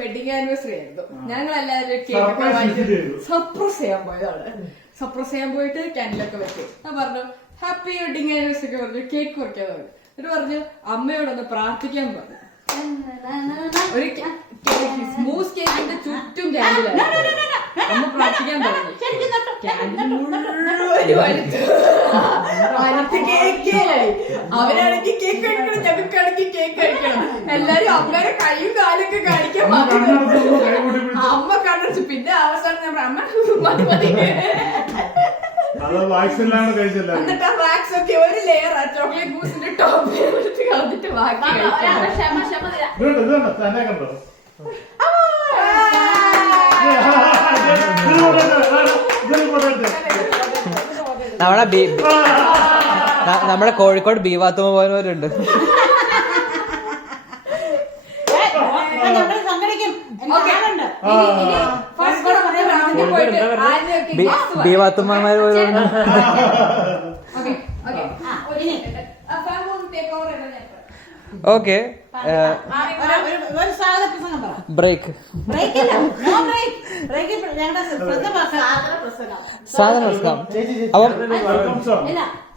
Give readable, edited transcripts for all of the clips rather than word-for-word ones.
Wedding anniversary ആയിരുന്നു. ഞങ്ങൾ എല്ലാവരും കേക്ക് സർപ്രൈസ് ചെയ്യാൻ പോയതാണ്. സർപ്രൈസ് ചെയ്യാൻ പോയിട്ട് ക്യാൻഡിലൊക്കെ വെച്ചു. ഞാൻ പറഞ്ഞു ഹാപ്പി വെഡിങ് ആനിവേഴ്സറി ഒക്കെ പറഞ്ഞു. കേക്ക് മുറിക്കാൻ പറഞ്ഞു. എന്നിട്ട് പറഞ്ഞു അമ്മയോടൊന്ന് പ്രാർത്ഥിക്കാൻ പറഞ്ഞു. ഒരു സ്മൂത്ത് കേക്കിന്റെ ചുറ്റും ക്യാൻഡിലാണ്. അമ്മ പ്രാർത്ഥിക്കാൻ പറഞ്ഞു. അവരാണെങ്കിൽ കേക്ക് കഴിക്കണം, ഞങ്ങൾക്കാണെങ്കിൽ കേക്ക് കഴിക്കണം. എല്ലാരും അമ്മയുടെ കൈയും കാലൊക്കെ കാണിക്കാൻ അമ്മ കണ്ടു. പിന്നെ അവസാനം ഞാൻ അമ്മ മതി മതി എന്നിട്ട് ആ വാക്സ് ഒക്കെ ഒരു ലെയർ ആ ചോക്ലേറ്റ് മൂസിന്റെ ടോപ്പ് കളഞ്ഞിട്ട് ബാക്കി നമ്മളെ കോഴിക്കോട് ബീവാത്തുമ്മ പോയവരുണ്ട്. ബീവാത്തുമ്മമാര് പോയവരുണ്ട്. ഓക്കെ ബ്രേക്ക് സാധന പ്രശ്നം.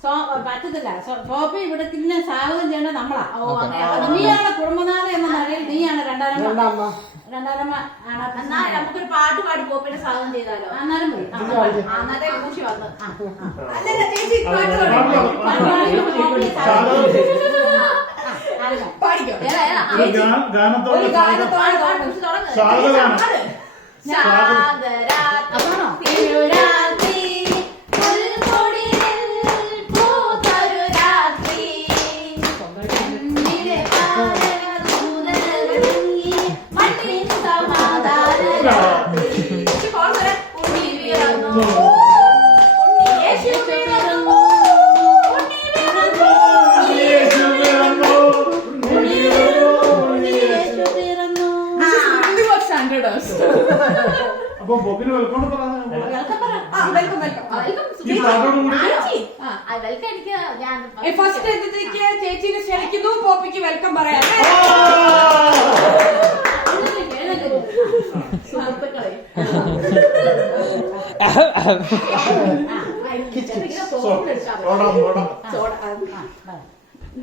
അപ്പം പറ്റത്തില്ല. സോപ്പി ഇവിടെ പിന്നെ സ്വാഗതം ചെയ്യേണ്ടത് നമ്മളാ. നീയാണ് കുടുംബനാഥ എന്ന നിലയിൽ നീയാണ് രണ്ടാരമ്മ. നമുക്കൊരു പാട്ട് പാടി പോപ്പിന്റെ സ്വാഗതം ചെയ്താലോ? എന്നാലും ഖുഷി വന്നു. ഫസ്റ്റ് എന്തിലേക്ക് ചേച്ചിനെ ക്ഷണിക്കുന്നു, പോപ്പിക്ക് വെൽക്കം പറയാം.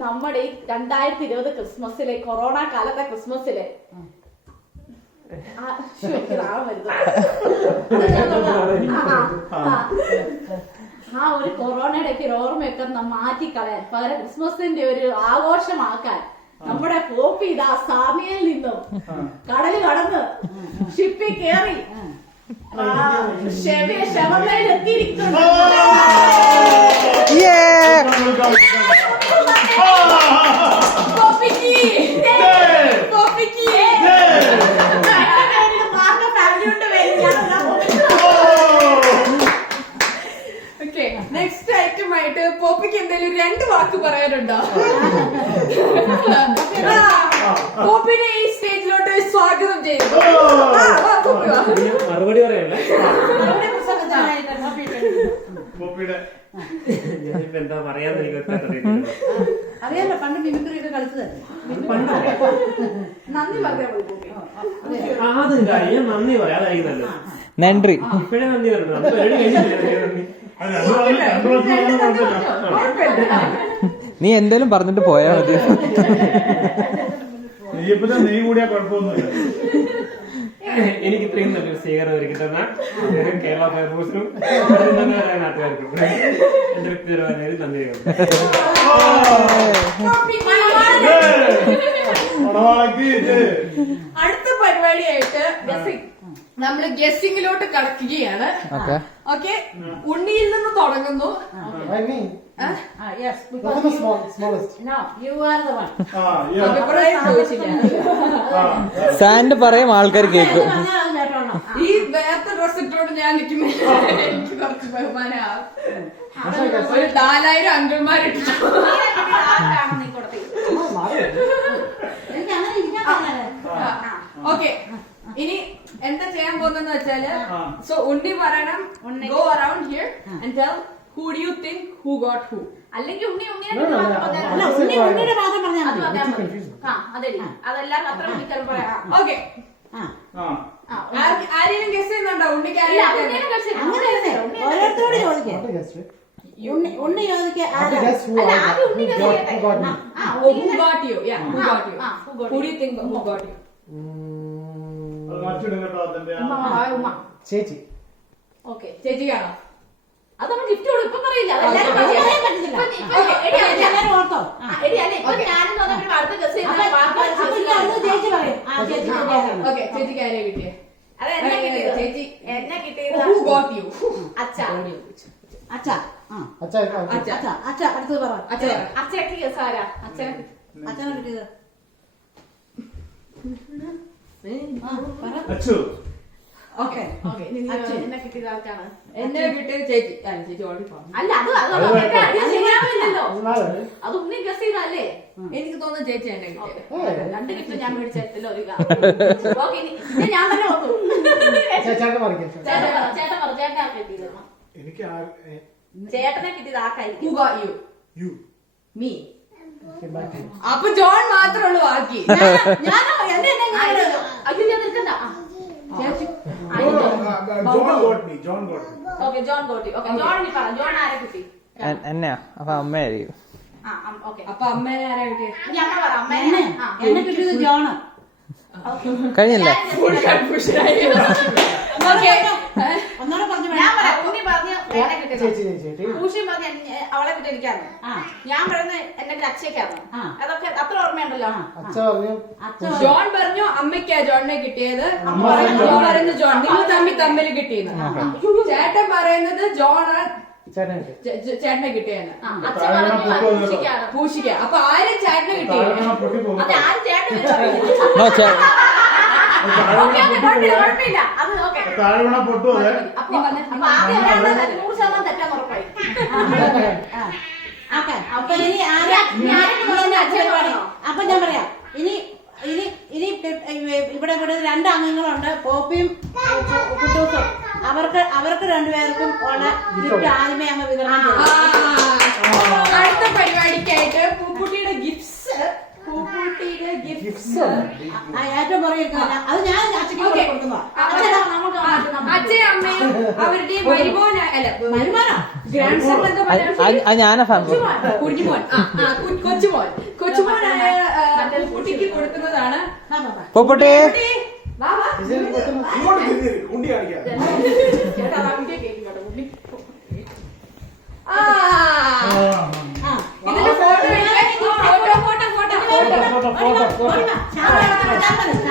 നമ്മുടെ ഈ 2020 ക്രിസ്മസിലെ കൊറോണ കാലത്തെ ക്രിസ്മസിലെ ആ ഒരു കൊറോണയുടെ ഒക്കെ ഒരു ഓർമ്മയൊക്കെ മാറ്റിക്കളയാൻ പകരം ക്രിസ്മസിന്റെ ഒരു ആഘോഷമാക്കാൻ നമ്മുടെ പോപ്പി ഇതാ സാമിയയിൽ നിന്നും കടല് കടന്ന് ഷിപ്പിൽ കയറി ശവമേൽ എത്തിയിരിക്കുന്നു. നെക്സ്റ്റ് ഐറ്റം ആയിട്ട് പോപ്പിക്ക് എന്തെങ്കിലും 2 വാക്ക് പറയാനുണ്ടോ? പോപ്പിനെ ഈ സ്റ്റേജിലോട്ട് സ്വാഗതം ചെയ്യുന്നു. മറുപടി പറയല്ലേ? എന്താ പറയാന്ന് എനിക്ക് അറിയാലോ, പണ്ട് മിമിക്രി ഒക്കെ കളിച്ചത്. നന്ദി പറഞ്ഞാൽ ആദ്യം കാര്യം നന്ദി പറയാം, അതായിരുന്നല്ലോ. നന്ദി ഇപ്പഴേ നന്ദി പറഞ്ഞു. നീ എന്തേലും പറഞ്ഞിട്ട് പോയാ മതി. നീ കൂടിയാ കുഴപ്പമൊന്നുമില്ല. എനിക്ക് ഇത്രയും നല്ലൊരു സ്വീകരണം ഒരുക്കിട്ടെന്ന കേരള ഫയർഫോഴ്സിനും നാട്ടുകാർക്കും എന്റെ വ്യക്തിപരമായ നന്ദി. അടുത്ത പരിപാടിയായിട്ട് നമ്മള് ഗെസ്സിങ്ങിലോട്ട് കടക്കുകയാണ്. ഓക്കെ, ഉണ്ണിയിൽ നിന്ന് തുടങ്ങുന്നു. അഭിപ്രായം ചോദിച്ചില്ല. സാൻഡ് പറയും, ആൾക്കാർ കേൾക്കും. ഈ വേർത്ത ഡ്രസ് ഇട്ടോണ്ട് ഞാൻ നിൽക്കുന്ന എനിക്ക് കുറച്ച് ബഹുമാനമാവും. ഒരു 4000 അങ്കിൾമാരിട്ടു. ഓക്കെ, ഇനി എന്താ ചെയ്യാൻ പോകുന്നെന്ന് വെച്ചാല്, സോ ഉണ്ണി പറയണം, go around here and tell who do you think who got who. അല്ലെങ്കിൽ ഉണ്ണി ഉണ്ണിയുടെ ഭാഗം പറഞ്ഞാൽ മതി. അതെല്ലാം അത്ര പറയാം. ഓക്കെ, ആ ആരെങ്കിലും ഗസ് ചെയ്യുന്നുണ്ടോ ഉണ്ണിക്ക് ഇല്ല, ആരെയും ഉണ്ണിയെ കഴിച്ച് അങ്ങനെയല്ലേ ഓരോരുത്തരോട് ചോദിക്കാം ഉണ്ണി ചോദിക്കാം ആരാ അല്ല, ആദ്യം ഉണ്ണി കഴിച്ച് ചെയ്യട്ടെ. who got you? Yeah, who got you? Who do you think who got you? അത് മറിച്ചിടും കേട്ടോ അതിന്റെ ഉമ്മ. ചേച്ചി. ഓക്കെ, ചേച്ചിക്കാണോ? അത് നമ്മൾ ഗിഫ്റ്റ് കൊടുക്കും. ഇപ്പൊ പറയില്ല, അതെല്ലാരും അത് പറയും. പറയാൻ പറ്റത്തില്ല. എടി, അല്ല, എല്ലാവരും ഓർത്തോ എടി, അല്ല, ഇപ്പൊ ഞാനും തോന്നുന്നു അടുത്ത ഗസ് അപ്പൊ ഇല്ല, ഒന്ന് ചേച്ചി പറയും ആ ചേച്ചി തന്നെയാണ്. Okay, ചേച്ചിക്ക് ആരെയാ കിട്ടിയേ? അത് എന്നെ കിട്ടിയത്. ചേച്ചി എന്നെ കിട്ടിയത് who got you? അച്ഛ. അച്ഛ അച്ഛാ അച്ഛ അച്ഛ അടുത്തത് പറ അച്ഛനൊക്കെ ഗസ് ആരാ? അച്ഛനെ അച്ഛനെ കിട്ടിയത് പറ അച്ചു ഓക്കെ ഓക്കെ, എന്നെ കിട്ടിയത് ആർക്കാണ്? എന്നെ കിട്ടിയത് ചേച്ചി. അല്ല, ചേച്ചി ഓൾറെഡി പറഞ്ഞു. അല്ല, അത് ശരിയാവില്ലല്ലോ. അത് ഉണ്ണി ഗസ് ചെയ്തല്ലേ? എനിക്ക് തോന്നുന്നു ചേച്ചി എന്നെ കിട്ടിയത്. രണ്ട് ഗിഫ്റ്റ് ഞാൻ മേടിച്ചെടുത്തില്ല ഒരു ഓക്കെ, ഞാൻ തന്നെ ഓർത്തു. ചേച്ചാക്ക് മറിക്കാം. ചേട്ടൻ പറ, ചേട്ടൻ ആർക്ക് കിട്ടിയത്? എനിക്ക് ചേട്ടനെ കിട്ടിയത് ആർക്കായിരിക്കും? Who got you? You Me. അപ്പൊ ജോൺ മാത്രമേ ഉള്ളൂ ബാക്കി. ഞാനോ എന്നെ അയ്യോ, ഞാൻ നിൽക്കണ്ട. ചേച്ചി ജോൺ ഗോട്ട് ഓക്കെ, ജോൺ ഗോട്ടി. ഓക്കെ, ജോൺ നീ പറ, ജോൺ ആരെ കിട്ടി? എന്നെയാ അപ്പൊ അമ്മയായിരിക്കും. ഓക്കെ, അപ്പൊ അമ്മേനെ ആരാ കിട്ടിയത്? ഞാൻ പറ, എന്നെ അമ്മേനെ. എന്നെ കിട്ടിയത് ജോണ് കഴിഞ്ഞില്ലേ? ഒന്നോടെ പറഞ്ഞു ഞാൻ പറയാം, ഉണ്ണി പറഞ്ഞ എന്നെ കിട്ടിയത്. ചേച്ചി പൂഷി പറഞ്ഞ അവളെ കിട്ടി എനിക്കാണ്. ഞാൻ പറയുന്നത് എന്നെ അച്ഛക്കാണ്. അതൊക്കെ അത്ര ഓർമ്മയുണ്ടല്ലോ. അച്ഛ പറഞ്ഞു അച്ഛ ജോൺ പറഞ്ഞു അമ്മയ്ക്കാ ജോണിനെ കിട്ടിയത്. അമ്മ പറയുന്നത് ജോൺ. നിങ്ങൾ തമ്മിൽ കിട്ടിയെന്ന്. ചേട്ടൻ പറയുന്നത് ജോൺ ചേട്ടൻ ചേട്ടനെ കിട്ടിയെന്ന്. അച്ഛൻ പറഞ്ഞു പൂഷിക്കാണ്. പൂഷിക്ക. അപ്പൊ ആരും ചേട്ടനെ കിട്ടിയില്ല. പൊട്ടിപ്പോകും അത് ആരും ചേട്ടൻ നോ കുഴപ്പമില്ല. അത് ഓക്കെ. താഴ്വണ പൊട്ടും അതെ. അപ്പൊ ആദ്യം ഒരാളുടെ 100% തെറ്റാന്ന് ഉറപ്പായി. അപ്പൊ ഇനി ആരാ അപ്പൊ ഞാൻ പറയാം ഇനി ഇനി ഇനി ഇവിടെ രണ്ട് അംഗങ്ങളുണ്ട് പോപ്പിയും കുട്ടൂസും അവർക്ക് രണ്ടുപേർക്കും ഉള്ള ഗിഫ്റ്റ് ആദ്യമേ അങ്ങ് വിതരണം ചെയ്യും. അടുത്ത പരിപാടിക്കായിട്ട് പൂക്കുട്ടിയുടെ ഗിഫ്റ്റ്സ് ഏറ്റവും പറയുന്നത് അത് ഞാൻ അച്ഛക്ക് കൊടുക്കുന്നതാ. അച്ഛനും അമ്മയും അവരുടെ വരുമാന അല്ല വരുമാനോ ഗ്രാൻഡ് സൺ എന്നൊക്കെ പറയാൻ ഞാനാ ഫാൻ. കുഞ്ഞുമോൻ കൊച്ചുമോനായ പൂക്കുട്ടിക്ക് കൊടുക്കുന്നതാണ്. പോപ്പട്ടെ വാ വാ ഉണ്ടി കാണിക്കാം. ചേട്ടാ, ആ കുട്ടിയെ കേൾക്കും കേട്ടോ. ഉണ്ണി ഇതിന്റെ ഫോട്ടോ ഫോട്ടോ